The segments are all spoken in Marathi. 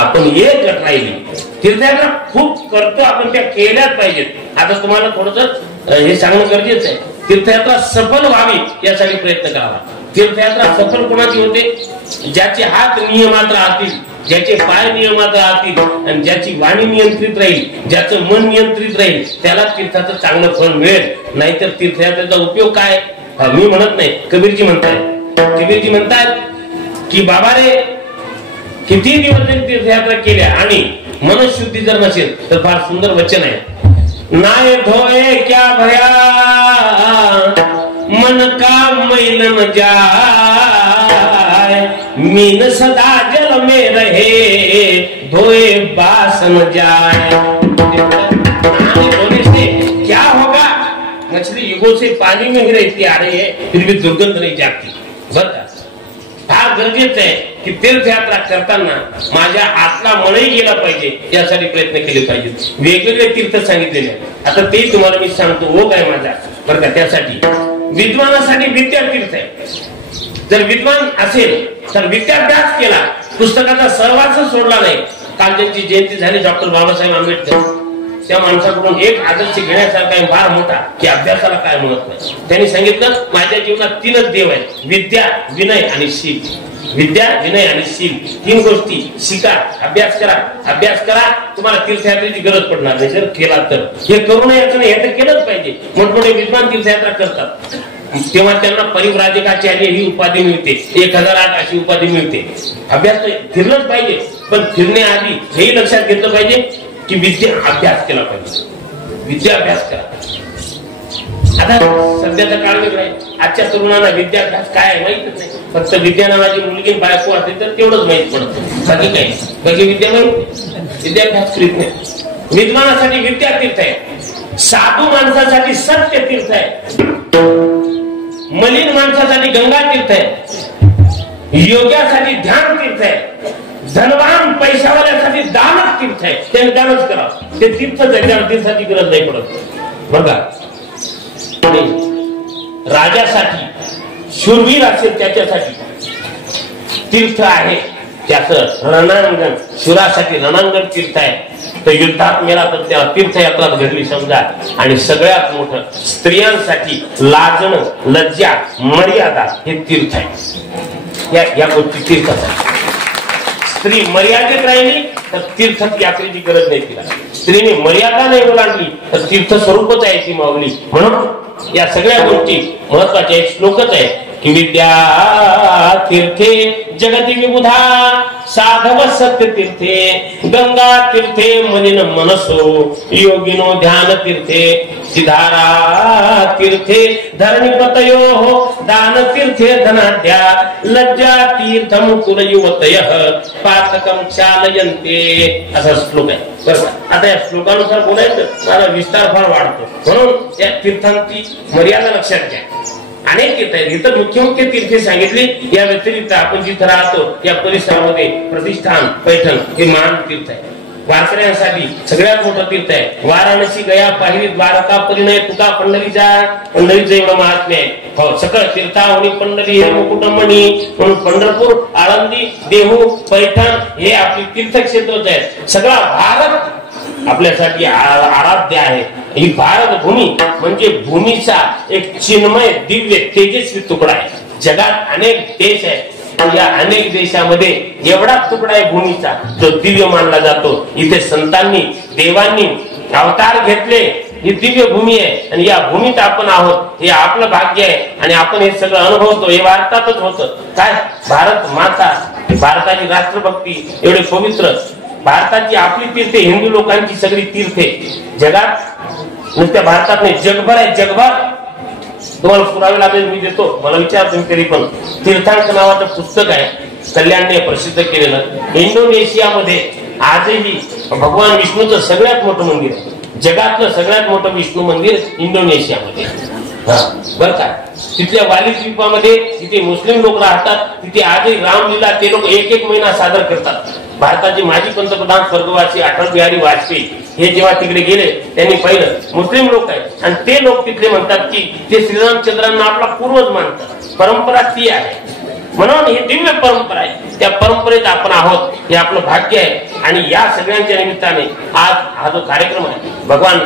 आपण एक गट राहिली. तीर्थयात्रा खूप करतो आपण, त्या केल्याच पाहिजेत. आता तुम्हाला थोडस हे सांगणं गरजेचं आहे. तीर्थयात्रा सफल व्हावी यासाठी प्रयत्न करावा. तीर्थयात्रा सफल कोणाची होते? ज्याचे हात नियमात राहतील, ज्याचे पाय नियमात राहतील आणि ज्याची वाणी नियंत्रित राहील, ज्याचं मन नियंत्रित राहील, त्याला तीर्थाचं चांगलं फळ मिळेल. नाहीतर तीर्थयात्रेचा उपयोग काय? मी म्हणत नाही, कबीरजी म्हणतात की बाबा रे, किती दिवस जरी तीर्थयात्रा केल्या आणि मनशुद्धी जर नसेल तर फार सुंदर वचन आहे. नाय धोए क्या भया मन का मैल न जाय, मीन सदा जल में रहे धोए बास न जाए. धोने से क्या होगा? मछली युगों से पानी में ही रहती आ रही है, फिर भी दुर्गंध नहीं जाती. बरं, फार गरजेचं आहे की तीर्थयात्रा करताना माझ्या आतला मनही गेला पाहिजे, यासाठी प्रयत्न केले पाहिजे. वेगवेगळे तीर्थ सांगितलेले आता ते तुम्हाला मी सांगतो. हो काय माझा बरं का. त्यासाठी विद्वानासाठी विद्यातीर्थ आहे. जर विद्वान असेल तर विद्याभ्यास केला, पुस्तकाचा सहवास सोडला नाही. काल त्यांची जयंती झाली, डॉक्टर बाबासाहेब आंबेडकर. त्या माणसाकडून एक आदर्श घेण्यासारखा आहे फार मोठा, की अभ्यासाला काय म्हणत नाही. त्यांनी सांगितलं माझ्या जीवनात 3च देव आहेत, विद्या, विनय आणि शील. विद्या, विनय आणि शील, 3 गोष्टी शिका, अभ्यास करा. तुम्हाला तीर्थयात्रेची गरज पडणार नाही जर केला तर. हे करू नये याचं नाही, हे तर केलंच पाहिजे. मोठमोठे विद्वान तीर्थयात्रा करतात तेव्हा त्यांना परिव्राजकाचार्य ही उपाधी मिळते, 1008 अशी उपाधी मिळते. अभ्यास फिरलंच पाहिजे, पण फिरण्याआधी हेही लक्षात घेतलं पाहिजे की विद्या अभ्यास केला पाहिजे. विद्याभ्यास करा. आता सध्याचा काळ वेगळा आहे. आजच्या तरुणांना विद्याभ्यास काय आहे माहितच नाही. फक्त विद्या नावाची मुलगी बायको असते तर तेवढंच माहित पडतं, बाकी काय. बाकी विद्या विद्याभ्यास करीत नाही. विद्वानासाठी विद्यातीर्थ आहे, साधू माणसासाठी सत्य तीर्थ आहे, मलिन माणसासाठी गंगा तीर्थ आहे, योग्यासाठी ध्यान तीर्थ आहे, धनवान पैशावाल्यासाठी दानच तीर्थ आहे. त्याने दानच करा, ते तीर्थच आहे, त्याला तीर्थाची गरज नाही पडत. बघा, राजासाठी शूरवीर असेल त्याच्यासाठी तीर्थ आहे त्याचं रणांगण. शूरासाठी रणांगण तीर्थ आहे. तर युद्धात मेला तर त्याला तीर्थयात्रा घडली समजा. आणि सगळ्यात मोठं स्त्रियांसाठी लाजणं, लज्जा, मर्यादा हे तीर्थ आहे. या गोष्टी तीर्थ आहे. स्त्री मर्यादेत राहिली तर तीर्थयात्रेची गरज नाही तिला. स्त्रीने मर्यादा नाही ओलांडली तर तीर्थ स्वरूपच आहे ती माऊली. म्हणून या सगळ्या गोष्टी महत्वाच्या आहेत. श्लोकच आहे की विद्या तीर्थे जगती विबुधा साधव सत्य तीर्थे गंगा तीर्थे मलिन मनसो योगिनो ध्यान तीर्थे सिधारा तीर्थे धरणीपतयो दान तीर्थे धनाढ्या लज्जा तीर्थ मुकुल युवतयः पातकं चालयन्ते. असा श्लोक आहे. बरोबर. आता या श्लोकानुसार बोलायचं मला विस्तार फार वाढतो, म्हणून या तीर्थांची मर्यादा लक्षात घ्या. अनेक तीर्थ आहेत. इथं मुख्य मुख्य तीर्थे सांगितली. या व्यतिरिक्त आपण जिथं राहतो या परिसरामध्ये प्रतिष्ठान, पैठण हे महान तीर्थ आहे. वारकऱ्यांसाठी सगळ्यात मोठं तीर्थ आहे. वाराणसी, गया, पाहिली, द्वारका, परिणय, तुका, पंढरीचं एवढं महात्म्य आहे. हो, सकळ तीर्थावनी पंढरी हे मुकुटमणी म्हणून पंढरपूर, आळंदी, देहू, पैठण हे आपली तीर्थक्षेत्रच आहेत. सगळा भारत आपल्यासाठी आराध्य आहे. ही भारत भूमी म्हणजे भूमीचा एक चिन्मय, दिव्य, तेजस्वी तुकडा आहे. जगात अनेक देश आहेत. या अनेक देशामध्ये एवढा तुकडा आहे भूमीचा जो दिव्य मानला जातो. इथे संतांनी, देवांनी अवतार घेतले. ही दिव्य भूमी आहे आणि या भूमीत आपण आहोत. हे आपलं भाग्य आहे आणि आपण हे सगळं अनुभवतो. हे भारतातच होतं. काय भारत माता, भारताची राष्ट्रभक्ती एवढे पवित्र. भारताची आपली तीर्थे, हिंदू लोकांची सगळी तीर्थे जगात नुसत्या भारतात नाही, जगभर आहे. जगभर तुम्हाला पुरावे लागेल, मी देतो. मला विचार तुम्ही तरी पण. तीर्थांक नावाचं पुस्तक आहे, कल्याणने प्रसिद्ध केलेलं. इंडोनेशियामध्ये आजही भगवान विष्णूचं सगळ्यात मोठं मंदिर आहे. जगातलं सगळ्यात मोठं विष्णू मंदिर इंडोनेशियामध्ये. बर का. तिथल्या वाली द्वीपामध्ये जिथे मुस्लिम लोक राहतात तिथे आजही रामलीला ते लोक 1 महिना सादर करतात. भारताचे माजी पंतप्रधान स्वर्गवासी अटल बिहारी वाजपेयी हे जेव्हा तिकडे गेले त्यांनी पाहिलं मुस्लिम लोक आहेत आणि ते लोक तिथले म्हणतात की ते श्रीरामचंद्रांना आपला पूर्वज मानतात. परंपरा ती आहे. म्हणून ही दिव्य परंपरा आहे. त्या परंपरेत आपण आहोत. हे आपलं भाग्य आहे. आणि या सगळ्यांच्या निमित्ताने आज हा जो कार्यक्रम आहे भगवान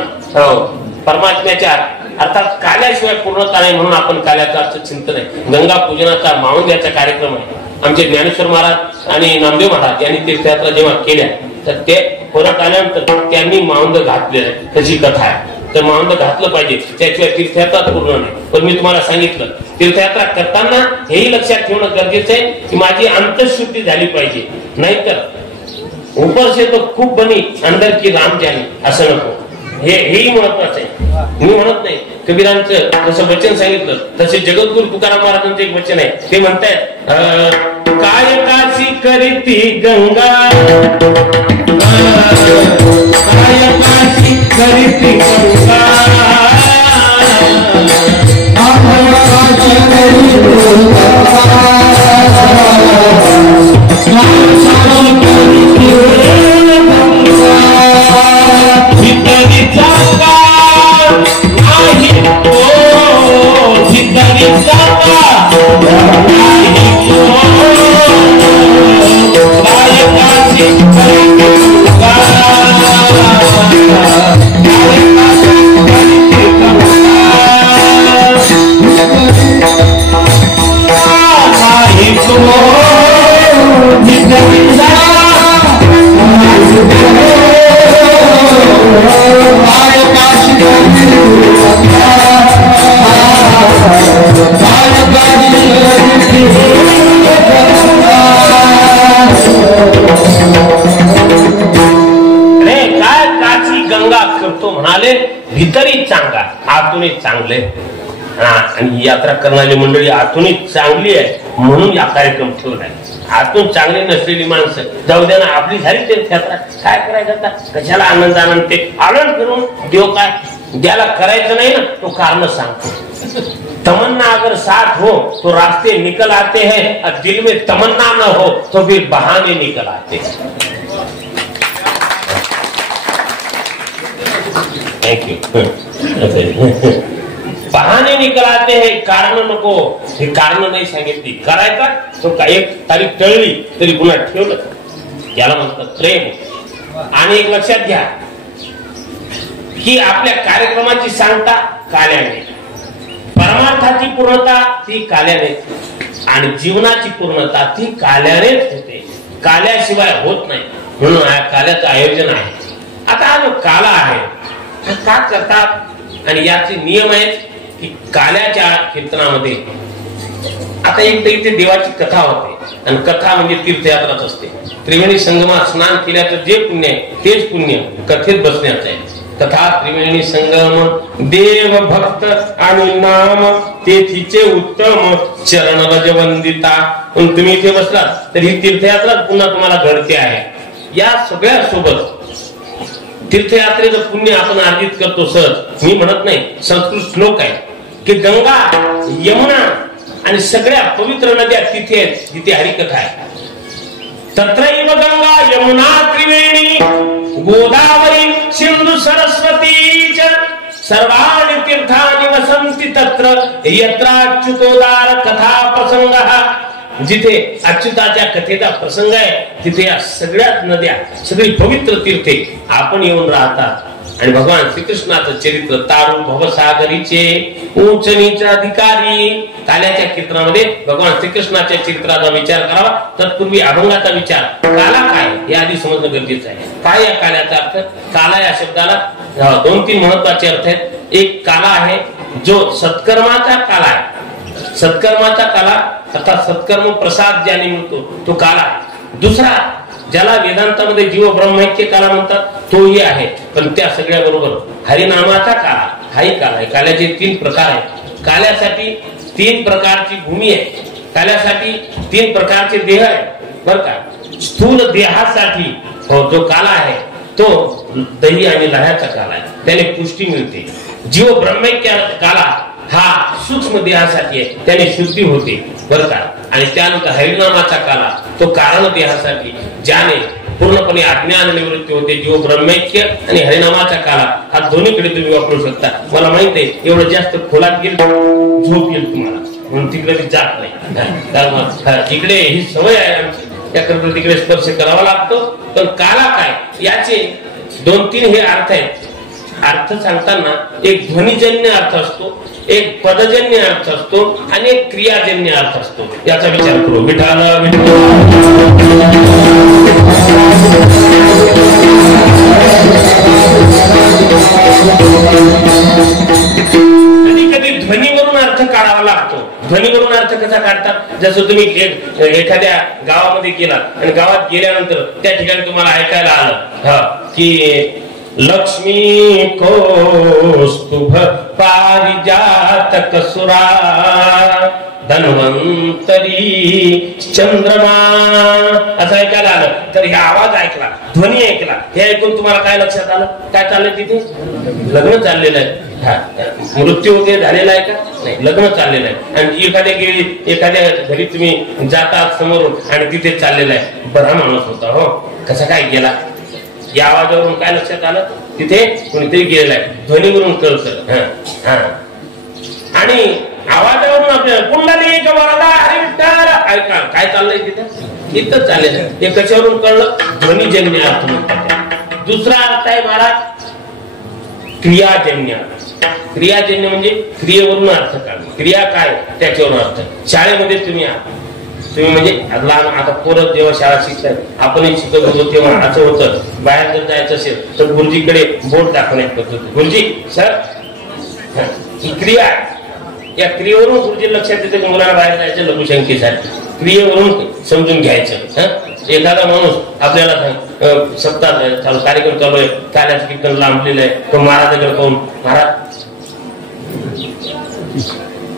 परमात्म्याच्या अर्थात काल्याशिवाय पूर्णता नाही म्हणून आपण काल्याचं अर्थ चिंतन आहे. गंगा पूजनाचा मावंद्याचा कार्यक्रम आहे. आमचे ज्ञानेश्वर महाराज आणि नामदेव महाराज यांनी तीर्थयात्रा जेव्हा केल्या तर ते परत आल्यानंतर त्यांनी मावंद घातलेलं आहे. त्याची कथा आहे. तर मावंद घातलं पाहिजे त्याशिवाय तीर्थयात्रा पूर्ण नाही. पण मी तुम्हाला सांगितलं तीर्थयात्रा करताना हेही लक्षात ठेवणं गरजेचं आहे की माझी अंतःशुद्धी झाली पाहिजे. नाहीतर ऊपर से तो खूप बनी अंदर की राम जानी असं नको. हेही महत्वाचं आहे. मी म्हणत नाही कबीरांचं जसं वचन सांगितलं तसे जगद्गुरु तुकाराम महाराजांचं एक वचन आहे. ते म्हणतायत काय काशी करीती गंगा काय काशी करीती गंगा भीतरी चांगला आतूनही चांगले. आणि यात्रा करणारी मंडळी आतूनही चांगली आहे म्हणून या कार्यक्रम ठेवलाय. आतून चांगली नसलेली माणसं जाऊ द्या ना आपली झाली तीर्थयात्रा काय करायचं कशाला आनंद आनंद ते आनंद करून देव काय द्याला करायचं नाही ना तो कारण सांगतो. तमन्ना अगर साथ हो तो रास्ते निकल आते हैं और दिल में तमन्ना न हो तो फिर बहाने निकल आते हैं. थँक्यू. बहाने निकल आते हैं कारण नको. हे कारण नाही सांगितली करायचा तो एक तारीख टळली तरी पुन्हा ठेवलं याला म्हणतात प्रेम. आणि एक लक्षात घ्या की आपल्या कार्यक्रमाची सांगता काल्याने परमार्थाची पूर्णता ती काल्याने आणि जीवनाची पूर्णता ती काल्यानेच होते. काल्याशिवाय होत नाही म्हणून काल्याचं आयोजन आहे. आता हा जो काला आहे का करतात आणि याचे नियम आहेत की काल्याच्या कीर्तनामध्ये आता एक तर इथे देवाची कथा होते आणि कथा म्हणजे तीर्थयात्राच असते. त्रिवेणी संगमात स्नान केल्याचं जे पुण्य आहे तेच पुण्य कथेत बसण्याचं आहे. कथा त्रिवेणी संगम देव भक्त आणि नाम तेथीचे उत्तम चरण रजवंदिता. तुम्ही इथे बसलात तर ही तीर्थयात्रा पुन्हा तुम्हाला घडते आहे. या सगळ्या सोबत तीर्थयात्रेचं पुण्य आपण अर्जित करतो सहज. मी म्हणत नाही संस्कृत श्लोक आहे की गंगा यमुना आणि सगळ्या पवित्र नद्या तिथे आहेत जिथे हरिकथा आहे. तत्रैव गंगा यमुना त्रिवेणी गोदावरी सिंधू सरस्वती च सर्वाणि तीर्थानि वसन्ति तत्र यत्राच्युतोदार कथा प्रसंगः. जिथे अच्युताच्या कथेचा प्रसंग आहे तिथे या सगळ्या नद्या सगळी पवित्र तीर्थे आपण येऊन राहतात. आणि भगवान श्रीकृष्णाचं चरित्र तारू भवसागरीचे उंच नीच अधिकारी. काल्याच्या कीर्तनामध्ये भगवान श्रीकृष्णाच्या चरित्राचा विचार करावा. तत्पूर्वी अभंगाचा विचार काला काय हे आधी समजणं गरजेचं आहे. काय या काल्याचा अर्थ? काला या शब्दाला 2-3 महत्वाचे अर्थ आहेत. एक काला आहे जो सत्कर्माचा काला आहे. सत्कर्माचा काला अर्थात सत्कर्म प्रसाद ज्याने मिळतो तो काला. दुसरा ज्याला वेदांतामध्ये जीव ब्रह्मैक्य काला म्हणतात तोही आहे. पण त्या सगळ्या बरोबर हरिनामाचा काला हाही काला आहे. काल्याचे 3 प्रकार आहेत. काल्यासाठी 3 प्रकारची भूमी आहे. काल्यासाठी 3 प्रकारचे देह आहे बर का. स्थूल देहासाठी जो काला आहे तो दही आणि लह्याचा काला आहे. त्याने पुष्टी मिळते. जीव ब्रह्मैक्य काला हा सूक्ष्म देहासाठी आहे त्याने शुद्धी होते बर का. आणि त्यानंतर हरिनामाचा काला तो कारण देहासाठी ज्याने पूर्णपणे अज्ञान निवृत्ती होते. जीव ब्रह्मैक्य आणि हरिनामाचा काला हा दोन्हीकडे तुम्ही वापरू शकता. मला माहित आहे एवढं जास्त खोलात गेल झोप येईल तुम्हाला म्हणून तिकडे जात नाही. कारण इकडे ही सवय आहे आमची त्याकरता तिकडे स्पर्श करावा लागतो पण काला काय याचे 2-3 हे अर्थ आहेत. अर्थ सांगताना एक ध्वनिजन्य अर्थ असतो, एक पदजन्य अर्थ असतो आणि एक क्रियाजन्य अर्थ असतो. याचा विचार करू. विठाल कधी कधी ध्वनीवरून अर्थ काढावा लागतो. ध्वनीवरून अर्थ कसा काढतात? जसं तुम्ही एखाद्या गावामध्ये गेलात आणि गावात गेल्यानंतर त्या ठिकाणी तुम्हाला ऐकायला आलं की लक्ष्मी कौस्तुभ पारिजातक सुरा धन्वंतरी चंद्रमा असं ऐकायला आलं. तर हे आवाज ऐकला, ध्वनी ऐकला, हे ऐकून तुम्हाला काय लक्षात आलं? काय चाललंय तिथे? लग्न चाललेलं आहे. मृत्यू वगैरे झालेला आहे का? नाही, लग्न चाललेलं आहे. आणि एखाद्या घरी तुम्ही जातात समोरून आणि तिथे चाललेलं आहे. बरा माणूस होता हो, कसा काय गेला? या आवाजावरून काय लक्षात आलं? तिथे कोणीतरी गेलेला आहे. ध्वनीवरून कळतं. आणि आवाजावरून आपल्याला कुंडली एक वरदा हरी विठ्ठल ऐका काय चाललंय तिथं? इथं चाललेलं आहे. हे कशावरून कळलं? ध्वनीजन्य अर्थ म्हणतात. दुसरा अर्थ आहे महाराज क्रियाजन्य. क्रियाजन्य म्हणजे क्रियेवरून अर्थ काढणं. क्रिया काय त्याच्यावरून अर्थ. शाळेमध्ये तुम्ही म्हणजे लहान आता पोरं जेव्हा शाळा शिकतात, आपणही शिकत होतो तेव्हा असं होतं, बाहेर जर जायचं असेल तर गुरुजीकडे बोट दाखवण्यात पद्धत होती. गुरुजी सर ही क्रिया आहे. या क्रियेवरून गुरुजी लक्षात येते की मुलाला बाहेर जायचं लघुशंकेसाठी. क्रियेवरून समजून घ्यायचं. एखादा माणूस आपल्याला सप्ताह चालू कार्यक्रम चालू आहे, कार्याचं कीर्तन लांबलेलं आहे, तो महाराजाकडे पाहून महाराज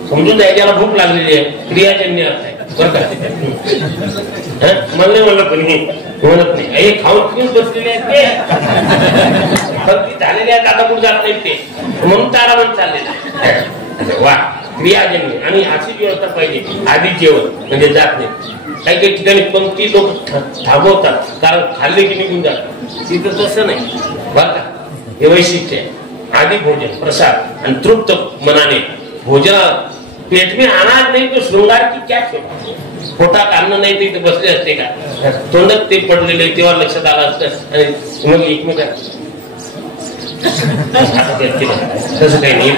समजून जायचं याला भूक लागलेली आहे. क्रियाजन्य अर्थ आहे. म्हणलं पण म्हणत नाही. हे खाऊन पिऊन बसलेले आहेत ते झालेले आहेत, आता कुठे जात नाहीत ते, म्हणून तारा म्हणून चाललेलं आहे. वा क्रियाजन्य. आणि अशी व्यवस्था पाहिजे. आधी जेवण म्हणजे जात नाही. काही काही ठिकाणी पंक्ती लोक थांबवतात कारण खाल्ले की निघून जातात. तिथं तसं नाही बरं का. हे वैशिष्ट्य आहे. आधी भोजन प्रसाद आणि तृप्त मनाने भोजन. पेट में अनाज नाही तो शृंगार की क्या पोटात अन्न नाही ते बसले असते का? तोंडात ते पडलेले तेव्हा लक्षात आलं असतं. आणि मग एकमेकांना तसं काही नाही.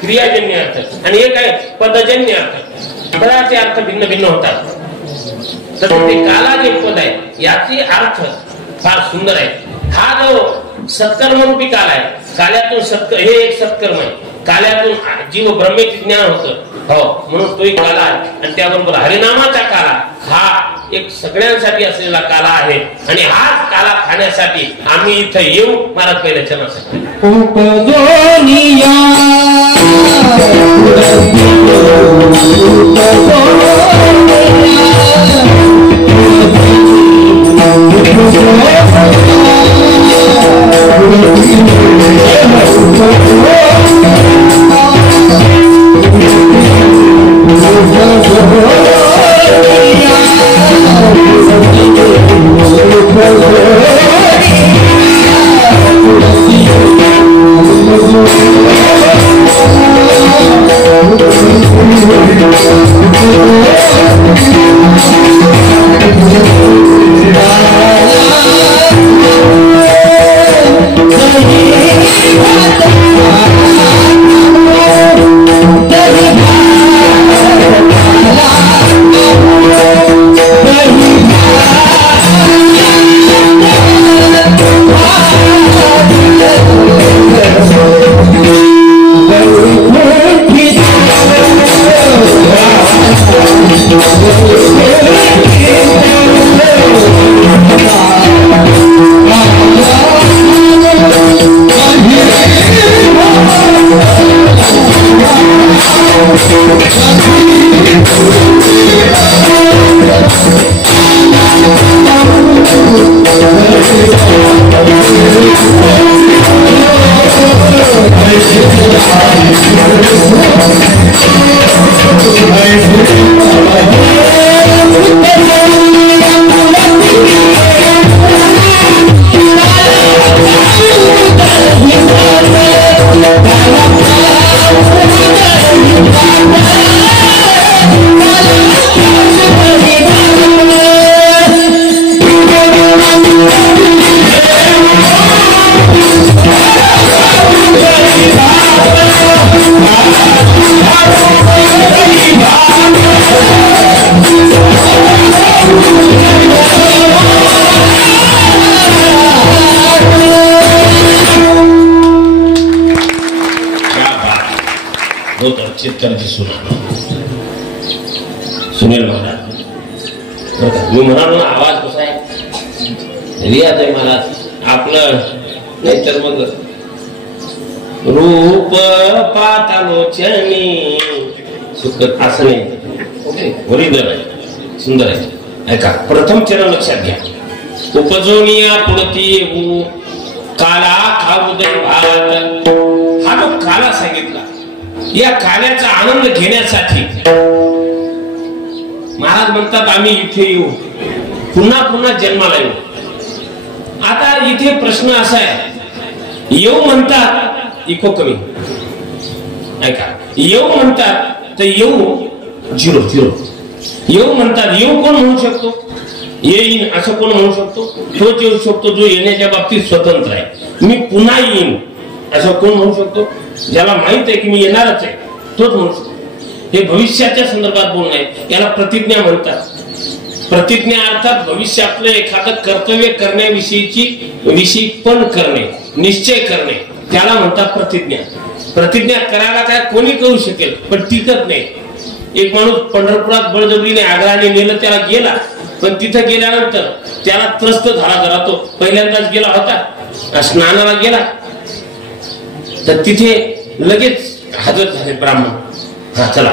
क्रियाजन्य अर्थ आणि एक आहे पदजन्य अर्थ. पदाचे अर्थ भिन्न भिन्न होतात. तर ते काला जे पद आहे याचे अर्थ फार सुंदर आहे. हा जो सत्कर्मरूपी काल आहे, काल्यातून हे एक सत्कर्म आहे. काल्यातून जीव ब्रह्मेचे ज्ञान होतं हो, म्हणून तोही काला आहे. आणि त्याबरोबर हरिनामाचा काला हा एक सगळ्यांसाठी असलेला काला आहे. आणि हाच काला खाण्यासाठी आम्ही इथं येऊ. महाराज पहिल्या चरणासाठी Yeah. शेतकऱ्याची सून सुनील महाराज. मी म्हणालो ना आवाज कसा आहे, रियाज आहे मला आपलं, नाही तर मग रूप पातालोचनी सुख असं नाही, ओरिजिनल आहे, सुंदर आहे. ऐका, प्रथम चरण लक्षात घ्या. उपजोनिया पुढती येऊ काला खाऊदय भात. हा जो काला सांगितला, या काल्याचा आनंद घेण्यासाठी महाराज म्हणतात आम्ही इथे येऊ, पुन्हा पुन्हा जन्माला येऊ. आता इथे प्रश्न असा आहे, येऊ म्हणतात इको कमी, ऐका, येऊ म्हणतात तर येऊ झिरो झिरो. येऊ म्हणतात, येऊ कोण म्हणू शकतो, येईन असं कोण म्हणू शकतो, तोच येऊ शकतो जो येण्याच्या बाबतीत स्वतंत्र आहे. मी पुन्हा येईन असं कोण म्हणू शकतो, ज्याला माहित आहे की मी येणारच आहे तोच म्हणू शकतो. हे भविष्याच्या संदर्भात बोलणं आहे, याला प्रतिज्ञा म्हणतात. प्रतिज्ञा अर्थात भविष्यातलं एखादं कर्तव्य करण्याविषयी पण करणे, निश्चय करणे, त्याला म्हणतात प्रतिज्ञा. प्रतिज्ञा करायला काय कोणी करू शकेल, पण टिकत नाही. एक माणूस पंढरपुरात बळजबरीने आग्रहाने नेलं, त्याला गेला, पण तिथं गेल्यानंतर त्याला त्रस्त झाला. जरा तो पहिल्यांदाच गेला होता, स्नानाला गेला, तर तिथे लगेच हजर झाले ब्राह्मण. हा चला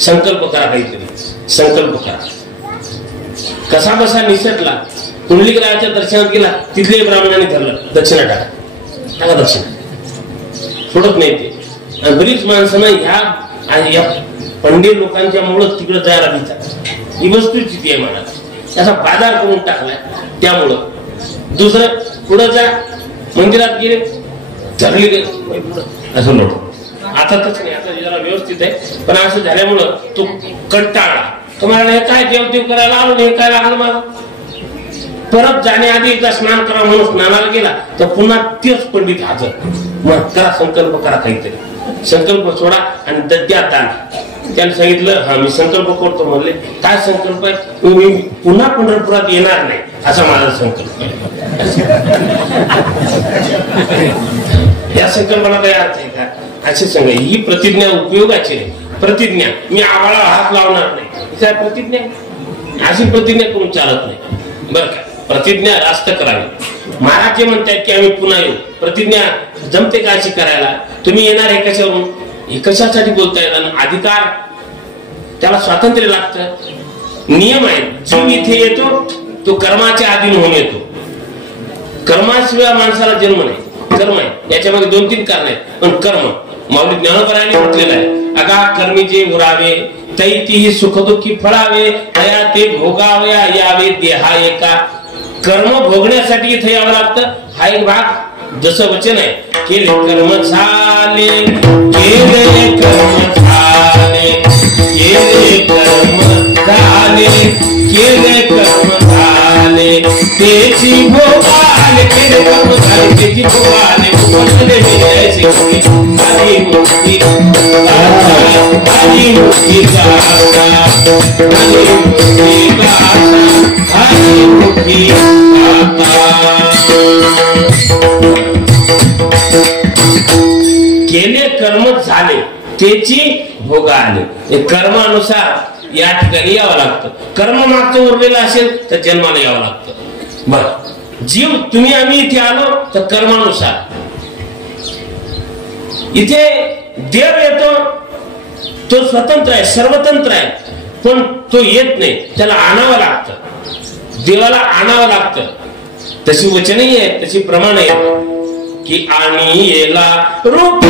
संकल्प करा, काहीतरी संकल्प करा. कसा बसा निसटला, कुंडलिकरायाच्या दर्शनात गेला, तिथले ब्राह्मणाने धरलं, दक्षिणा टाका दक्षिणा, सोडत नाही ते. आणि बरीच माणसं ह्या पंडित लोकांच्या मुळे तिकडे जायला भितात. ही वस्तुस्थिती आहे महाराज, त्याचा बाजार करून टाकलाय. त्यामुळं दुसरं पुढे जा, मंदिरात गेले धरली असं नव्हतं. आता तसं नाही, आता जरा व्यवस्थित आहे, पण असं झाल्यामुळं तो कंटाळला. तुम्हाला हे काय देवदेव करायला आलो, हे काय लागलं मला. परत जाण्याआधी एकदा स्नान करा म्हणून स्नानाला गेला, तर पुन्हा तेच पंडित हजर. मग करा संकल्प करा, काहीतरी संकल्प सोडा आणि द्या दान. त्याने सांगितलं हा मी संकल्प करतो. म्हणले काय संकल्प आहे, मी पुन्हा पंढरपुरात येणार नाही असा माझा संकल्प आहे. या संकल्पाला काही अर्थ आहे का असे सांगा. ही प्रतिज्ञा उपयोगाची नाही. प्रतिज्ञा मी आवाळा हात लावणार नाही, काय प्रतिज्ञा, अशी प्रतिज्ञा करून चालत नाही बरं का. प्रतिज्ञा रास्त करावी. महाराज जे म्हणतात की आम्ही पुन्हा येऊ, प्रतिज्ञा जमते का अशी करायला. तुम्ही येणार आहे कशावरून, हे कशासाठी बोलतायत. आणि अधिकार त्याला स्वातंत्र्य लागतं, नियम आहे. जो इथे येतो तो कर्माच्या अधीन होऊन येतो. कर्माशिवाय माणसाला जन्म नाही. कर्म आहे, याच्यामध्ये 2-3 कारण आहेत, पण कर्म माऊली ज्ञानोबरायांनी म्हटलेलं आहे. अगा कर्मी जे उरावे तैतीही सुखदुःखी फळावे, तया ते भोगावया यावे देहा एका. कर्म भोगण्यासाठी इथे यावं लागतं. हा एक भाग. जसं वचन आहे, केले कर्म झाले, केले कर्म झाले, केले कर्म झाले, केले कर्म झाले, त्याची भोगाले, केले कर्म झाले, त्याची भोगाले, भोगले मिळायची आधी मुक्ती, आधी मुक्ती जाता, आधी मुक्ती जाता, आधी मुक्ती जाता. केले कर्म झाले, त्याची भोग आले. कर्मानुसार या ठिकाणी यावं लागतं. कर्म मागचं उरलेलं असेल तर जन्माला यावं लागतं. बरं, जीव तुम्ही आम्ही इथे आलो तर कर्मानुसार. इथे देव येतो, तो स्वतंत्र आहे, सर्वतंत्र आहे, पण तो येत नाही, त्याला आणावं लागतं. देवाला आणावं लागतं. तशी वचनही आहे, तशी प्रमाण आहे की आणि येला रूप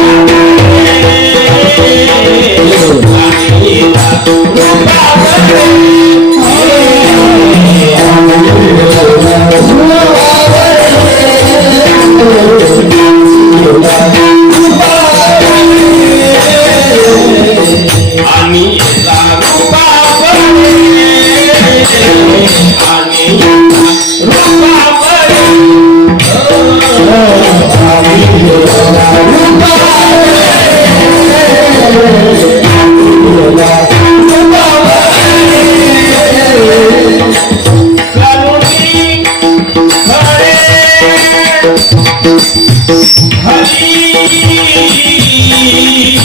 दासी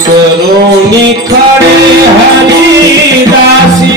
करुणी खळे हरिदासी करुणी खळे हरिदासी